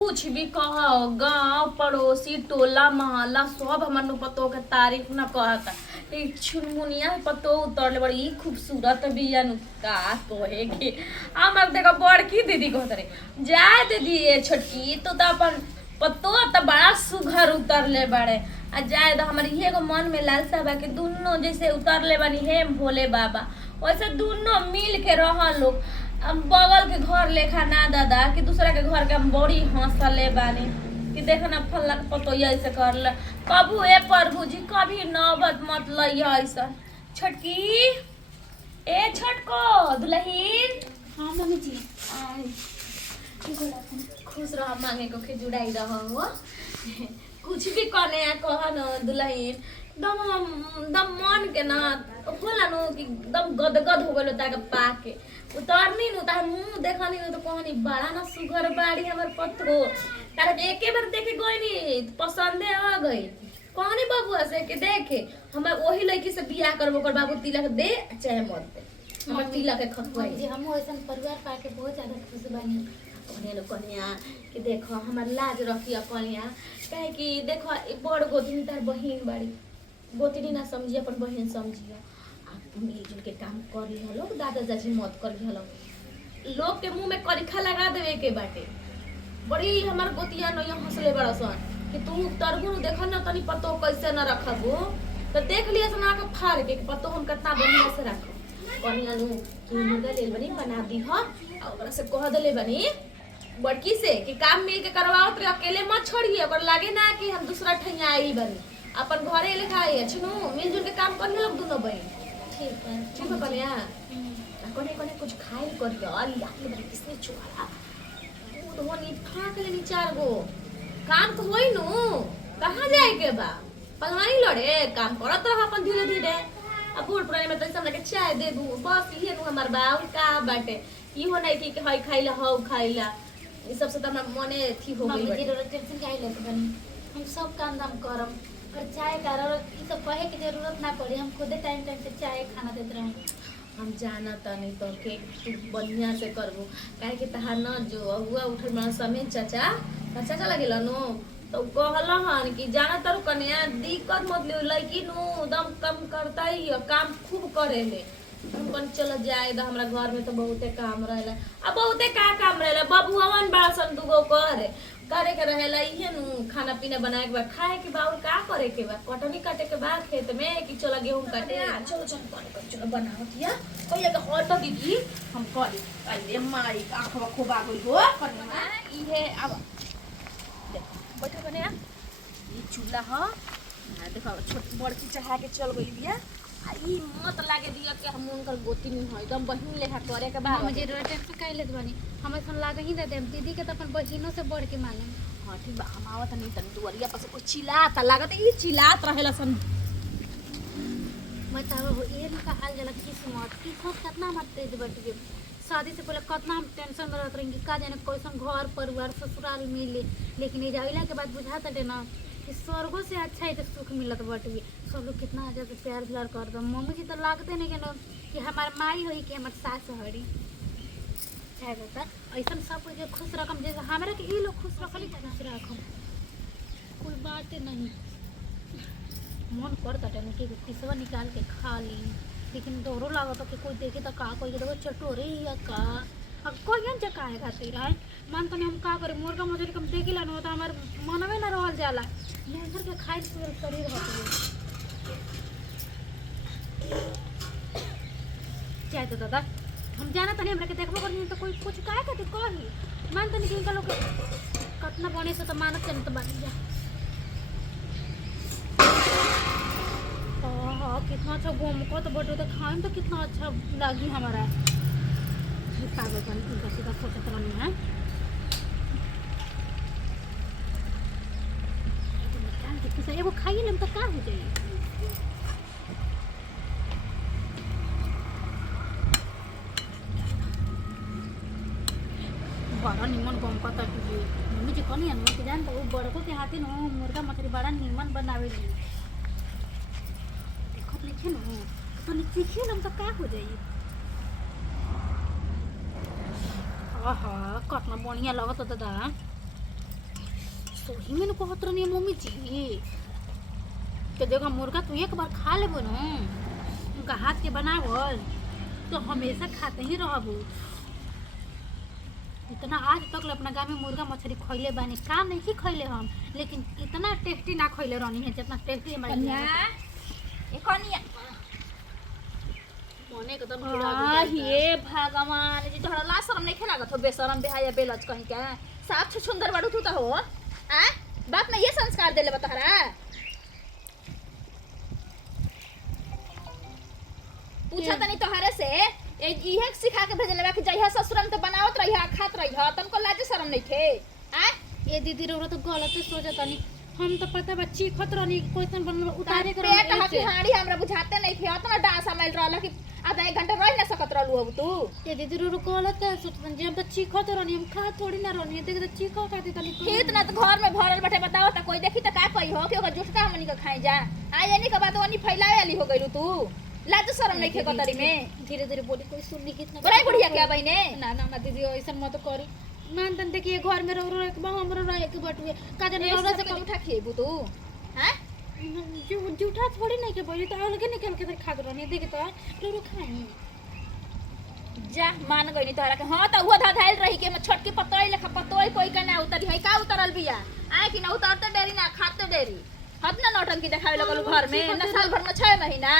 कुछ भी कहो गांव पड़ोसी टोला मोहल्ला सब हमर पतो के तारीफ न कहता। ई छुनमुनिया पतो उतरले बड़ी खूबसूरत बिया नु का कहे के। हमर देखो बड़की दीदी कहत रे जाए दीदी ये छोटकी तो अपन पतो त बड़ा सुघर उतरले बड़े आ जाए तो हमर इहे को मन में लालसा बा कि दुनो जैसे उतरले बानी हे भोले बाबा वैसे दुनो मिल के रह लोग। अब बगल के घर लेखा ना दादा कि दूसरा के घर के हम बड़ी हंसले बानी कि देखो ना फल्ला के पतोया ऐसे कर ले कबू ए प्रभु जी कभी नौबत मत लइया ऐसा। छोटकी ए छोटको दुल्हीन। हाँ मम्मी जी। खुश रह मांगे को जुड़ाई रह हो कुछ भी कने कह न दुल्हीन दम दम मन के ना होला नु कि दम गदगद हो गलो ताके पाके उतरनी नु ता मुंह देखनी नु तो कहनी बड़ा ना सुगर बाड़ी हमर पत्रो तारे एके बार देखे गइनी पसंदे आ गई कहनी बाबू से के देखे हम वही लड़की से बियाह करबो कर बाबू तिलक दे चाहे मत दे हम तिलक के खतवाई जी हम ऐसा परिवार पाके बहुत ज्यादा खुश बानी। कहने कन्या कि देखो हमार लाज रखिया कन्या काहे कि देखो बड़ गोतनी तार बहिन बाड़ी गोतनी ना समझिए अपन बहन समझिए आप मिलजुल के काम कर लिया लोग दादा चाची मत कर लिया लोग के मुंह में करिखा लगा देवे के बाटे। बड़ी हमार गोतिया नैया हंसले बड़ा सन कि तू तरगु देखो ना तनी पतो कैसे न रखबो तो देख लिया सना के फाड़ के पतो हम कितना बढ़िया से रखो कन्या नु कि मुर्गा ले बनी बना दी ह और ओकरा से कह देले बनी बड़की से कि काम मिल के करवाओ तो अकेले मत छोड़िए ओकर लागे ना कि हम दूसरा ठैया आई बनी अपन घरे लिखाई अच्छनु मिलजुल के काम कर लोग दोनों बहन ठीक है कन्या कने कने कुछ खाई करियो अल्लाह के बड़ी किसने चुरा वो धोनी फाक लेनी 4 गो काम तो होई नु कहां जाए के बा पलवानी लड़े काम करत रह अपन धीरे धीरे अब बूढ़ पुराने में तो सब के चाय दे दू बस ये नु हमर बाऊ का बाटे इहो नहीं कि हई खाइला हौ खाइला ई सब से त हमरा मने थी हो गई मम्मी जी टेंशन काहे लेत बानी हम सब काम दाम करम और चाय का और ई सब कहे की जरूरत ना पड़ी हम खुदे टाइम टाइम से चाय खाना देत रहम। हम जाना तनी तो के तू बढ़िया से करबो काहे कि तहार न जो अगुआ उठल में समीन चाचा चाचा लगेला नो तो कहलन कि जाना तरु कन्या दिक्कत मत ले लड़की नु दम कम करता ही काम खूब करेले हम कन चल जाए द हमरा घर में तो बहुते काम रहेला अब बहुते का काम रहेला बबुआवन बासन दुगो करे के रहेला इहे नु खाना पीना बनाए के बा खाए के बाउल का करे के बा कटनी काटे के बा खेत में कि चलो गेहूं काटे चलो चलो बनावतिया कहिया के हट दीदी हम करी पहले माई आंखवा खोबा गई हो करना इहे अब बैठो कन्या ई चूल्हा ह देखो छोट बड़की चढ़ा के चल गई बिया आ ई मत लागे दिया कि हम उनकर गोती नहीं है एकदम बहिन लेखा करे के बा मुझे टेंशन काहे लेत बानी हम ऐसा लागे ही दे देम दीदी के त अपन बहिनों से बढ़ के माने। हां ठीक बा हम आवत नहीं तन दुवरिया पर से कोई चिल्लाता लागत ई चिल्लात रहेला सन बताओ हो ये का हाल जला किस्मत कितना मत तेज बढ़ गए शादी से पहले कितना हम टेंशन में रहत रही का जाने कैसन घर परिवार ससुराल मिले लेकिन ये जाइला के बाद बुझाता दे ना कि स्वर्गों से अच्छा है तो सुख मिलत बटवी सब लोग कितना अच्छा से प्यार व्यार कर दो मम्मी जी तो लागते नहीं के कि हमार माई होई कि हमार सास हड़ी है बता ऐसा सब कुछ खुश रखम जैसे हमरा के ई लोग खुश रखली खुश रखम कोई बात नहीं मन करता है कि पिसवा निकाल के खा ली लेकिन डरो लागत कि कोई देखे तो का कोई देखो चटोरे या का अब कोई जन काहे खातिर है मन तो हम का करे मुर्गा मछली कम देखिला न तो हमार मनवे ना रहल जाला लेकर के खाई से शरीर होती चाहे तो दादा हम जाना तनी हमरा के देखबो करनी तो कोई कुछ काहे खातिर कही मान तनी कि लोग कितना बने से तो मानत चल तो बन जा कितना अच्छा घूम को तो बटे तो खाए तो कितना अच्छा लगी हमारा पागल बन उनका सीधा सोचत रहनी है किसी एगो खाइए लेम तो का हो जाई बड़ा निमन गम पता कि मम्मी जी कनी अनु के जान तो बड़को के हाथी न मुर्गा मछली बड़ा निमन बनावे ली देखत लिखे न तो सीखिए हम तो का हो जाई आहा कितना बढ़िया लगत दादा सोही में कहत रहनी मम्मी जी तो देखो मुर्गा तू एक बार खा लेबो न उनका हाथ के बनावल तो हमेशा खाते ही रहबू। इतना आज तक ले अपना गाँव में मुर्गा मछली खइले बानी का नहीं खइले हम, लेकिन इतना टेस्टी ना खइले रहनी है जितना टेस्टी हमारे मोने एकदम ये भगवान जी तोहरा ला शरम नहीं खेलागत हो बेशरम बेहाया बेलज कहीं के साफ सुंदर बाड़ू तू तो हो आ बाप में ये संस्कार देले बतहरा पूछा तनी तोहरे से इहे सिखा के भेजले बा कि जइहा ससुरन त बनावत रहिहा खात रहिहा तनको लाज शरम नहीं थे आ ये दीदी रो तो गलत सोचत तनी हम तो पता बच्ची खत रहनी क्वेश्चन बनल उतारे के पेट हाथी हाड़ी हमरा बुझाते नहीं थे इतना डांस हमल रहल कि आधा एक घंटा रह ना सकत रहलू अब तू ये दीदी रो गलत है सोचतन जे हम तो चीखत रहनी हम खा थोड़ी ना रहनी देख तो चीखो खाती तनी खेत ना तो घर में भरल बैठे बताओ त कोई देखी त का कही हो कि ओकर जुटका हमनी के खाई जा आ यानी के बाद ओनी फैलावे वाली हो गइलू तू लाज शरम नहीं खे कतरी में धीरे धीरे बोली कोई सुननी कितना बड़ाई बुढ़िया क्या बहिने ना ना ना दीदी ऐसा मत करी मान तन देखिए घर में रह एक बार हमरा रह के बटुए का जने रह से उठा खेबू तू हैं जूठा थोड़ी नहीं के बोली तो अलगे निकल के खा रहनी देख तो रो खाई जा मान गइनी तोहरा के हां त हुआ धाधाइल रही के में छोटकी पतोई लेखा पतोई कोई का ना उतरी है का उतरल बिया आए कि ना उतरते देरी ना खाते देरी हद ना नौटंकी देखावे लगल घर में ना साल भर में 6 महीना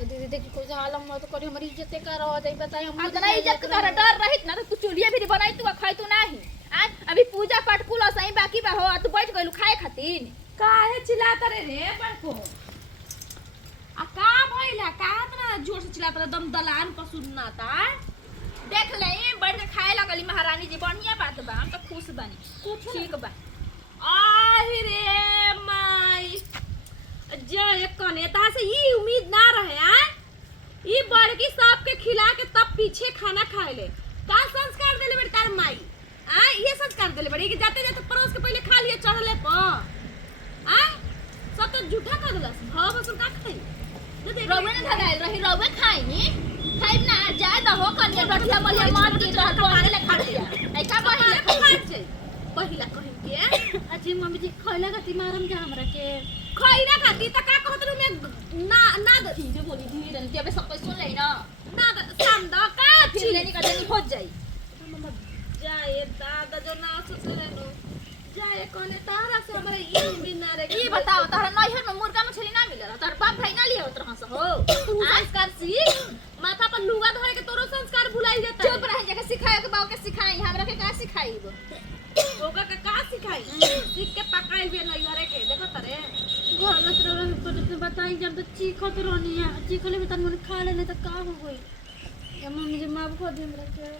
दीदी देखी कोई आलम मत करी हमारी इज्जत का रह जाई बताई हम इतना इज्जत के तोहरा डर रहित ना तू चुलिया भी बनाई तू खाई तू नहीं आज अभी पूजा पाठ कुल सही बाकी बा हो तू बैठ गइलू खाए खातिर काहे चिल्लात रे बड़को आ का भइला का इतना जोर से चिल्लात दम दलान पर सुननाता देख ले बैठ के खाए लगली महारानी जी बढ़िया बात बा हम तो खुश बानी ठीक बा आहि रे माई जय कने ता से ई उम्मीद ना रहे आ ई बड़की सब के खिला के तब पीछे खाना खाए ले का संस्कार देले बड़ी तार माई आ ये संस्कार देले बड़ी कि जाते जाते परोस के पहले खा लिए चढ़ले प आ सब तो झूठा कर देलस भाव बसन का खाई रवे ने धगाइल रही रवे खाई नी खाई ना जाए त हो कन्या बटिया बलिया मार के तो हाथ ले खा दिया ऐ का बहिला खा छे पहिला कहि के अजी मम्मी जी खइला गति मारम जा हमरा के खइना खाती त का कहत रु में ना ना धीरे बोली धीरे के अबे सब कोई सुन ले ना सामदा का फिर लेनी का देनी हो जाई जाए दादा जो ना सोचले नो जाए कोने तारा से हमरा ई भी ना रे ई बताओ तारा नैहर में मुर्गा मछली ना मिलल तार बाप भाई ना लिया उतर हंस हो संस्कार सी माथा पर लुगा धरे के तोरो संस्कार भुलाई जाता चुप रह जगह सिखाए के बाव के सिखाई हमरा के का सिखाईब ओका का सिखाई सीख के पकाइल भी नैहर के देखो तरे घर में तो बताई जब तो चीखत रहनी है चीखले में तन मन खा लेने तो का हो गई या मम्मी जी माफ कर दे हमरा के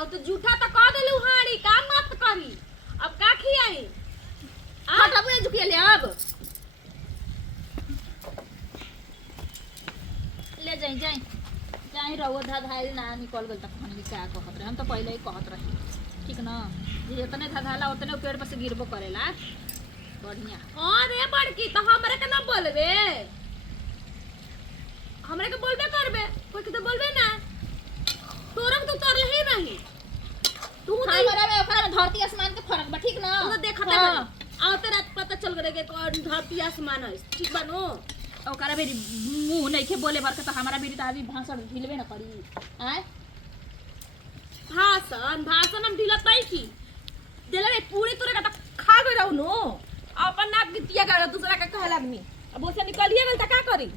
अब तो झूठा तो कह देलू हाड़ी का मत करी अब का खियाई हटबे झुकिया ले अब ले जाई जाई जाई रहो धाधाइल ना निकल गल तक हमनी का कहत रहे हम तो पहले ही कहत रहे ठीक ना जे इतने धाधाला उतने पेड़ पर से गिरबो करेला बढ़िया अरे बड़की तो हमरे के ना बोलबे हमरे के बोलबे करबे कोई के तो बोलबे ना तोरम तो उतरले ही नहीं तू हमरा में ओकरा में धरती आसमान के फर्क बा ठीक ना तू तो देखत है आवते रात पता चल गरे के कौन धरती आसमान है ठीक बानो ओकरा बेरी मुंह नहीं के बोले बर के तो हमरा बेरी त अभी भाषण ढिलबे ना करी आय भाषण हम ढिलतै की देले पूरी तोरे का खा गई रहू नो अपन नाक गितिया गए दूसरा का कह लगनी अब ओसे निकलिए गल त का करी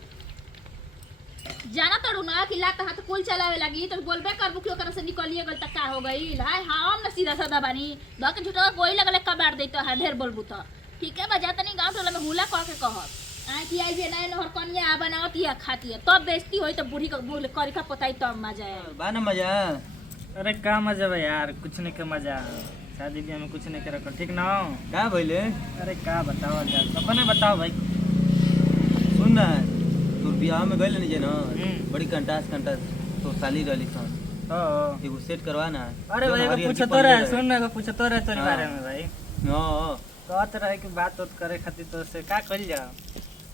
जाना तड़ू ना कि लात हाथ कुल चलावे लगी तो बोलबे करबू कि ओकरा से निकलिए गल त का हो गई हाय हम न सीधा साधा बानी द के झूठा कोई लगले कबाड़ देतो है ढेर बोलबू त ठीक है बजा तनी गांव टोला में हुला कह के कहत आ कि आई जे नए नहर कन्या बनावत या खाती है तब बेइज्जती होई त बूढ़ी का बोल करी का पताई तब मजा आए बा ना मजा अरे का मजा बा यार कुछ नहीं के मजा शादी ब्याह में कुछ नहीं के रखो ठीक ना का भइले अरे का बताओ यार अपने बताओ भाई सुन ना तोर बियाह में गइल नहीं जे ना बड़ी कंटास तो साली रहली सन ओ एगो सेट करवा ना अरे भाई को पूछ तो रहे सुन ना को पूछ तो रहे तोरे बारे में भाई हां कहत रहे कि बात उत करे खातिर तो से का कइल जा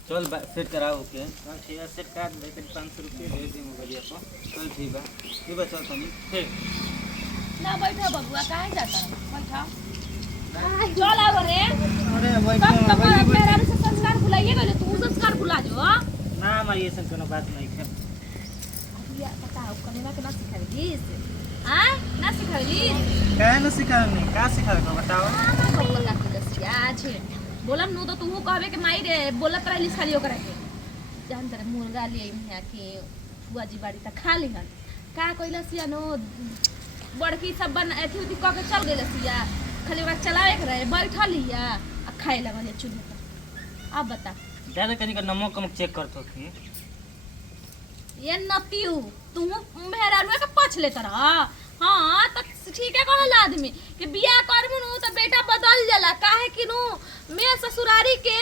चल सेट कराओ के हां ठीक है सेट कर दे 500 रुपया दे दी मोबाइल को चल ठीक बा ठीक बा चल तनी ठीक ना बैठा बबुआ काहे जाता बैठा आई चल आओ रे अरे वही सब तो मेरा से संस्कार भुलाइए गए तू संस्कार भुला जो ना माई ऐसा कोनो बात नहीं है। या बताओ कनेवा के ना सिखाइलिस हां ना सिखाइलिस काहे न सिखानी का सिखावे को बताओ। पप्पा का दसिया छे बोलम नु तो तू कहबे के माई रे बोलत रहलिस खाली ओकरा के जान तेरे मुर्गा लिए यहाँ के बुआजी बाड़ी त खा लिहन का कइला सिया नो बड़की सब बन एथी उथी क के चल गेल सिया खाली ओकरा चलावे के रहे बैठल लिया आ खाए लगल चूल्हे पर अब बता ज्यादा कनी का नमक कमक चेक करतो कि ये नतियू तू मेहरारू के पछ ले तरह हां त ठीक है कहल आदमी कि बियाह करबू नु त बेटा बदल जाला काहे कि नु मैं ससुरारी के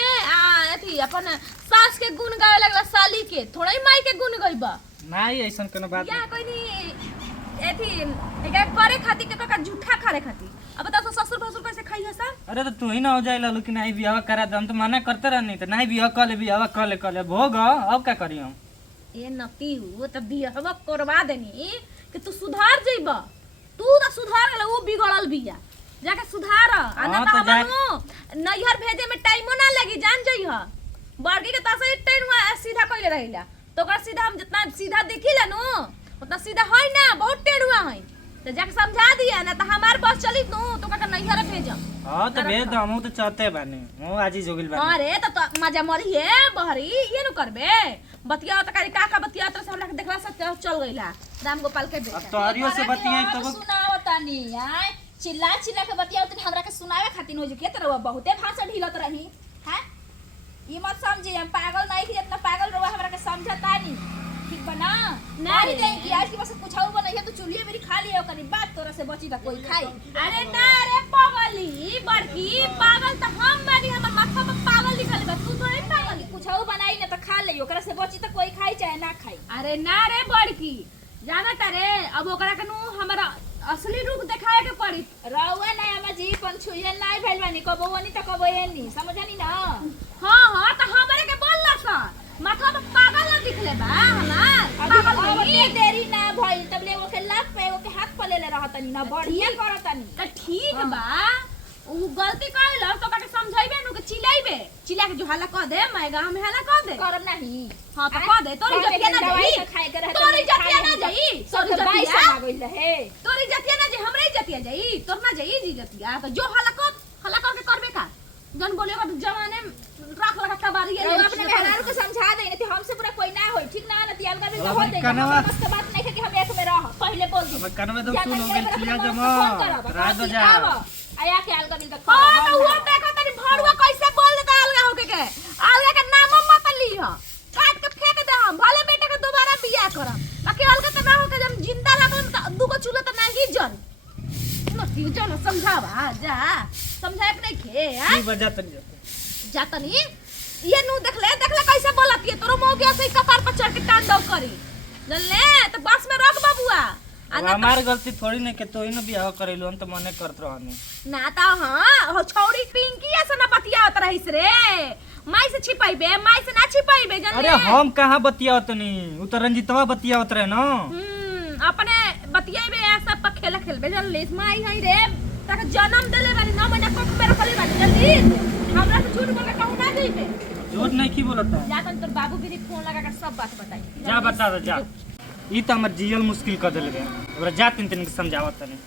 अथी अपन सास के गुण गावे लगला साली के थोड़ा ही माई के गुण गइबा नहीं ऐसा कोनो बात या नहीं। कोई नहीं एथी एका करे खाती के तो का झूठा खारे खाती अब बता तो ससुर भसुर कैसे खाई हसन अरे तो तू ही ना हो जाए लालू कि नहीं बियाह करा दे हम तो मना करते रहनी तो नहीं बियाह कर ले बियाह कर ले भोग अब क्या करी हम। ए नती वो त बियाहवा करवा देनी कि तू सुधार जइबा तू त सुधार गला वो बिगड़ल बिया जाके सुधार आ ना हाँ, त तो जा- हमनु नैहर भेजे में टाइमो ना लगी जान जइह बड़की के तसे टाइम सीधा कइले रहिला तो ओकरा सीधा हम जितना सीधा देखिला नु उतना सीधा है ना बहुत टेढ़ुआ है तो जाके समझा दिया ना त हमार बस चली तू तो का नैहर भेजम हां तो भेज दो हम तो चाहते बानी हम आज ही जोगिल बानी। अरे त मजा मरी है बहरी ये नु करबे बतिया त कारी काका बतिया त हमरा के देखला से चल गइला राम गोपाल के अब बेटा तोहरियो से बतियाई तो सुनाओ तनी आय चिल्ला चिल्ला के बतियाओ तनी हमरा के सुनावे खातिर हो जे के तरह बहुते भाषा ढीलत रही हैं ई मत समझी हम पागल नहीं थी इतना पागल रवा हमरा के समझता नहीं ठीक बना नहीं। नहीं दे कि आज की बस कुछाऊ बनैया तो चुलिए मेरी खा लियो कनी बात तोरा से बची त कोई खाई अरे ना रे पगली बड़की पागल त हम बानी हमर माथा पे पागल लिखल बा तू तो नहीं पागल कुछाऊ बनाई ना त खा लियो ओकरा से बची त कोई खाई चाहे ना खाई अरे ना रे बड़की जाना तारे अब ओकरा के नु हमरा असली रूप दिखाए के पड़ी रहुआ ना हम जी पन छुए नहीं भेल बानी कबो वनी त कबो एनी समझनी ना हां हां त हमरे के बोलला सा माथा पे पागल ना दिखले बा हमार अभी पागल अब नहीं देरी ना भइल तब ले ओके लात पे ओके हाथ पे ले रहतनी ना बढ़िया करतनी त ठीक बा उ गलती कइला तो काके समझाइबे नु के चिल्लाइबे चिल्ला के जो हल्ला क दे मैं गांव में हल्ला क दे करब नहीं हां तो क दे तोरी जतिया ना जाई खाए के रहत तोरी जतिया ना जाई तोरी जतिया आ गइल रहे तोरी जतिया ना जाई हमरे जतिया जाई तोर ना जाई जी जतिया तो जो हल्ला करके करबे का जन बोलेगा तो जमाने राख लगा कबारी तो अपने घरारू को समझा दे नहीं हमसे पूरा कोई ना होई ठीक ना नती अलगा भी हो दे मस्त बात नहीं है कि हम एक में रह पहले बोल दी अब कनवे तो सुन हो गेल चिया जमा रात जा आया के अलगा बिल तक हां तो वो देखो तनी भड़ुआ कैसे बोल देता अलगा होके के अलगा के नाम मत ली हो काट के फेंक दे हम भले बेटे के दोबारा बियाह करब बाकी अलगा त ना होके जब जिंदा रहब त दुगो चूल्हा त नहीं जन नती जन समझावा जा समझाए के नहीं खे की वजह तनी जातनी ये नु देखले कैसे बोलत है तोरो मौके से कपार पर चढ़ के तांडव करी जानले तो बस में रख बबुआ अब हमार गलती थोड़ी नहीं के तो ही ना बियाह करेलू हम तो मने करत रहनी ना ता हां हो छौड़ी पिंकी ऐसे ना बतियात रहिस रे माई से छिपाइबे माई से ना छिपाइबे जानले अरे हम कहां बतियावत नहीं उ तो रंजीतवा बतियावत रहे ना। अपने बतियाइबे ऐसा पर खेला खेलबे जानले माई हई रे तक जन्म देले बानी 9 महीना कोख में रखले बानी जल्दी हमरा से झूठ बोल के कहू ना जइबे झूठ नहीं की बोलता है। जा तन तोर बाबू के फोन लगा के सब बात बताई जा बता दो जा ई तो हमर जियल मुश्किल कर देले बे। ओकरा जा तीन तीन के समझावत नहीं।